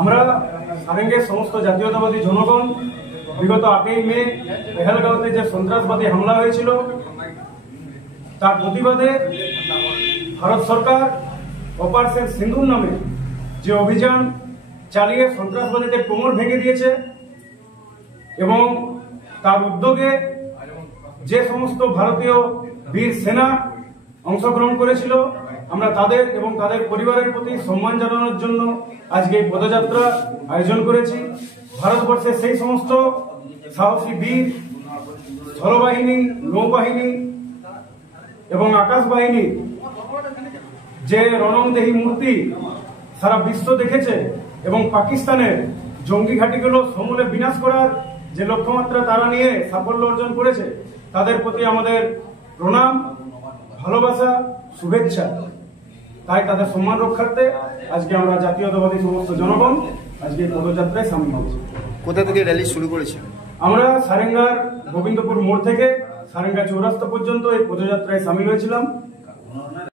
আমরা সারেঙ্গের সমস্ত জাতীয়তাবাদী জনগণ বিগত 8ই মে পেহেলগাঁওতে যে সন্ত্রাসবাদী হামলা হয়েছিল তার প্রতিবাদে ভারত সরকার অপারেশন সিন্দুর নামে যে অভিযান চালিয়ে সন্ত্রাসবাদীদের কোমর ভেঙে দিয়েছে এবং তার উদ্যোগে যে সমস্ত ভারতীয় বীর সেনা অংশগ্রহণ করেছিল আমরা তাদের এবং তাদের পরিবারের প্রতি সম্মান জানানোর জন্য আজকে এই পদযাত্রা আয়োজন করেছি। ভারতবর্ষের সেই সমস্ত সাহসী বীর স্থলবাহিনী, নৌবাহিনী এবং আকাশ বাহিনী যে রণংদেহী মূর্তি সারা বিশ্ব দেখেছে এবং পাকিস্তানের জঙ্গি ঘাঁটিগুলো সমূলে বিনাশ করার যে লক্ষ্যমাত্রা তারা নিয়ে সাফল্য অর্জন করেছে তাদের প্রতি আমাদের প্রণাম, ভালোবাসা, শুভেচ্ছা। তাই তাদের সম্মান রক্ষার্থে আজকে আমরা জাতীয়তাবাদী সমস্ত জনগণ আজকে পদযাত্রায় সামিল হয়েছি। কোথা থেকে র্যালি শুরু করেছে? আমরা সারেঙ্গার গোবিন্দপুর মোড় থেকে সারেঙ্গা চৌরাস্তা পর্যন্ত এই পদযাত্রায় সামিল হয়েছিলাম।